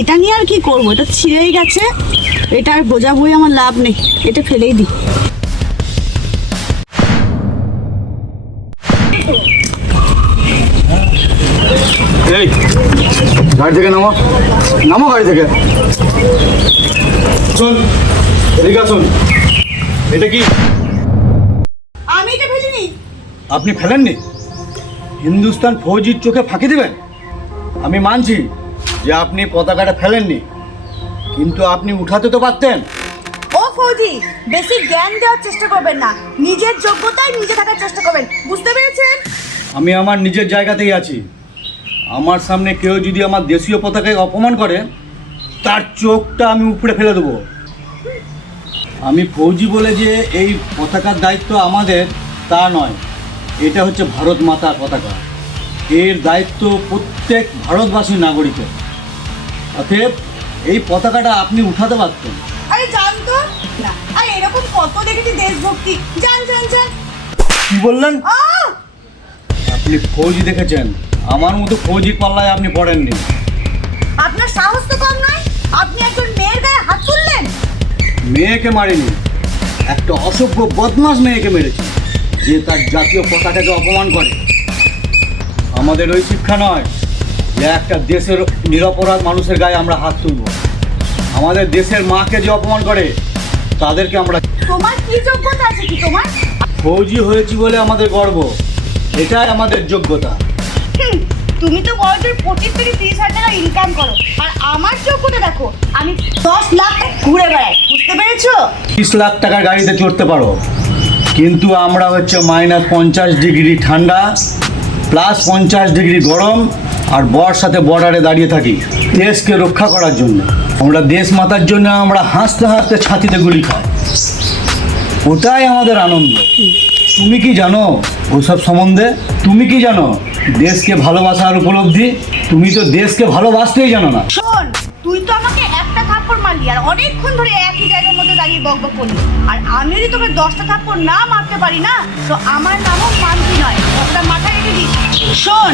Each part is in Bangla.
এটা নিয়ে আর কি করবো, এটা ছিঁড়েই গেছে, এটা আর বোঝা বই আমার লাভ নেই, এটা ফেলেই দিই। এই গাড়ি থেকে নামো, নামো গাড়ি থেকে। শোন এদিকে আসুন, এটা কি? আমি এটা ফেলিনি। আপনি ফেলেননি? হিন্দুস্তান ফৌজির চোখে ফাঁকি দিবেন? আমি মানছি যে আপনি পতাকাটা ফেলেননি, কিন্তু আপনি উঠাতে তো পারতেন। ও ফৌজি, বেশি জ্ঞান দেওয়ার চেষ্টা করবেন না, নিজের যোগ্যতায় নিজে থাকার চেষ্টা করবেন, বুঝতে পেরেছেন? আমি আমার নিজের জায়গাতেই আছি। আমার সামনে কেউ যদি আমার দেশীয় পতাকায় অপমান করে, তার চোখটা আমি উপড়ে ফেলে দেবো। আমি ফৌজি বলে যে এই পতাকার দায়িত্ব আমাদের তা নয়, এটা হচ্ছে ভারত মাতার পতাকা। এর দায়িত্ব প্রত্যেক ভারতবাসীর নাগরিকের। অতএব এই পতাকাটা আপনি উঠাতে পারতেন। আরে জান তো না, আর এরকম কত দেখেছি দেশভক্তি, জান জান জান। কি বললেন? আহ! আপনি ফৌজি দেখেছেন, আমার মতো ফৌজির পাল্লায় আপনি পড়েননি। আপনার সাহস তো কম নয়, আপনি একজন মেয়ের গায়ে হাত তুললেন। মেয়েকে মারিনি, একটা অসভ্য বদমাশ মেয়েকে মেরেছি, যে তার জাতীয় পতাকাকে অপমান করে। আমাদের ওই শিক্ষা নয় যে একটা দেশের নিরপরাধ মানুষের গায়ে আমরা হাত তুলব। আমাদের দেশের মাকে যে অপমান করে তাদেরকে আমরা। তোমার কি যোগ্যতা আছে কি তোমার? ফৌজি হয়েছি বলে আমাদের গর্ব, এটাই আমাদের যোগ্যতা। তুমি তো বছর 25 থেকে 30 হাজার টাকা ইনকাম করো, আর আমার যোগ্যতা দেখো, আমি 10 লাখ ঘুরে বেড়াই, বুঝতে পেরেছো? 30 লাখ টাকার গাড়িতে চড়তে পারো, কিন্তু আমরা হচ্ছে -50 ডিগ্রি ঠান্ডা, +50 ডিগ্রি গরম, আর বর্ষাতে বর্ডারে দাঁড়িয়ে থাকি দেশকে রক্ষা করার জন্য। আমরা দেশ মাতার জন্য আমরা হাসতে হাসতে ছাতিতে গুলি খাই, ওটাই আমাদের আনন্দ। তুমি কি জানো ওসব সম্বন্ধে? তুমি কি জানো দেশকে ভালোবাসার উপলব্ধি? তুমি তো দেশকে ভালোবাসতেই জানো না। শোন, তুই তো আমাকে একটা থাপ্পড় মারলি আর অনেকক্ষণ ধরে একই জায়গার মধ্যে দাঁড়িয়ে বকবক করলি, আর আমি যদি তোকে 10টা থাপ্পড় না মারতে পারি না, তো আমার নামও মানতি নয়, ওটা মাথায় রেখে দিস। শোন,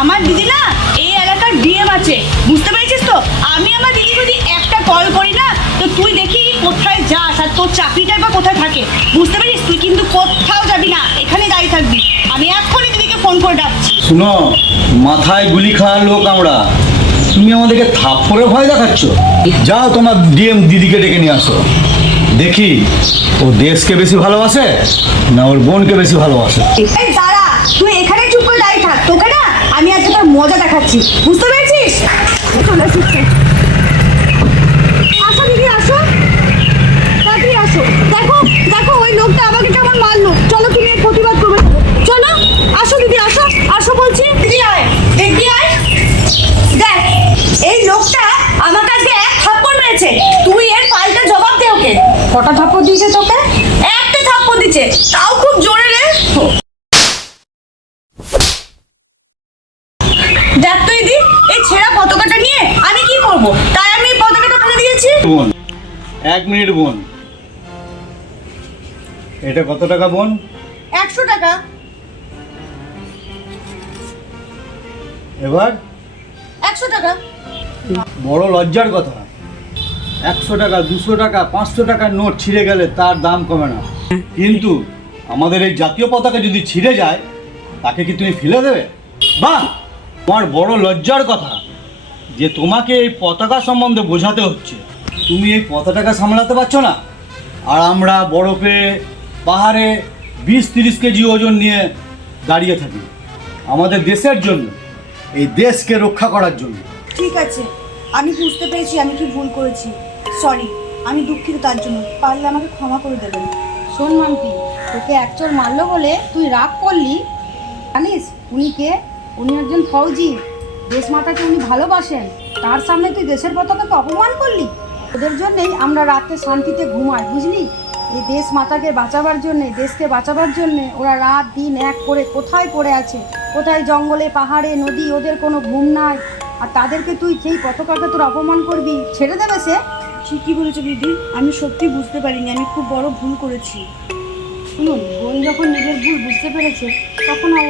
আমার দিদি না এই এলাকার ডিএম আছে, বুঝতে পেরেছিস তো? আমি আমার দিদি যদি একটা কল করি না, তো তুই দেখি কোথায় যাস আর তোর চাকরিটা বা কোথায় থাকে, বুঝতে পেরেছিস? তুই কিন্তু কোথাও যাবি না, এখানে দাঁড়িয়ে থাকবি। আমি এক্ষুনি দিদিকে ফোন করে ডাকছি। শুনো, মাথায় গুলি খাওয়ার লোক আমরা, তুমি আমাদেরকে থাপ্পড়ে ভয় দেখাচ্ছ? যাও তোমার ডিএম দিদিকে ডেকে নিয়ে আসো, দেখি ও দেশকে বেশি ভালোবাসে না ওর বোনকে বেশি ভালোবাসে। এই দাঁড়া, তুই এখানে চুপ করে দাঁড়িয়ে থাক, তোকে না আমি আজকে তোর মজা দেখাচ্ছি, বুঝতে পেরেছিস? চলে এসেছে। আসো দিদি, আসো, তাড়াতাড়ি আসো। দেখো দেখো, ওই লোকটা আমাকে কেমন মারলো। চলো, তুমি এর প্রতিবাদ করবে, চলো। আসো দিদি, আসো, আসো বলছি। দিদি আয়, দেখি আয়। দেখ, এই লোকটা আমাকে আজকে এক থাপ্পড় মেরেছে, তুই এর পাল্টা জবাব দে ওকে। কটা থাপ্পড় দিয়েছে তোকে? একটা থাপ্পড় দিয়েছে, তাও খুব জোরে রে। দেখ তো দিদি, এই ছেঁড়া পতাকাটা নিয়ে আমি কি করব? তাই আমি এই পতাকাটা ফেলে দিয়েছি। বোন, 1 মিনিট বোন, এটা কত টাকা বোন? 100 টাকা। এবার 100 টাকা। বড় লজ্জার কথা, 100 টাকা, 200 টাকা, 500 টাকার নোট ছিঁড়ে গেলে তার দাম কমে না, কিন্তু আমাদের এই জাতীয় পতাকা যদি ছিঁড়ে যায় তাকে কি তুমি ফেলে দেবে? বাহ, তোমার বড় লজ্জার কথা যে তোমাকে এই পতাকা সম্বন্ধে বোঝাতে হচ্ছে। তুমি এই পতাকাটা সামলাতে পারছো না, আর আমরা বরফে পাহাড়ে 20-30 কেজি ওজন নিয়ে দাঁড়িয়ে থাকি আমাদের দেশের জন্য, এই দেশকে রক্ষা করার জন্য। ঠিক আছে, আমি বুঝতে পেরেছি আমি কি ভুল করেছি, সরি, আমি দুঃখিত তার জন্য, পারলে আমাকে ক্ষমা করে দেবেন। শোন মাম্পি, তোকে একচোর মারলো বলে তুই রাগ করলি, জানিস উনি কে? উনি একজন ফৌজি, দেশমাতাকে উনি ভালোবাসেন, তার সামনে তুই দেশের পতাকাকে অপমান করলি। ওদের জন্যেই আমরা রাতে শান্তিতে ঘুমাই, বুঝলি? এই দেশ মাতাকে বাঁচাবার জন্যে, দেশকে বাঁচাবার জন্যে ওরা রাত দিন এক করে কোথায় পড়ে আছে, কোথায় জঙ্গলে পাহাড়ে নদী, ওদের কোনো ঘুম নাই, আর তাদেরকে তুই সেই পতাকাকে তোর অপমান করবি, ছেড়ে দেবে সে? ঠিকই বলেছো দিদি, আমি সত্যি বুঝতে পারিনি, আমি খুব বড় ভুল করেছি। শুনুন, বোন যখন নিজের ভুল বুঝতে পেরেছে তখন ও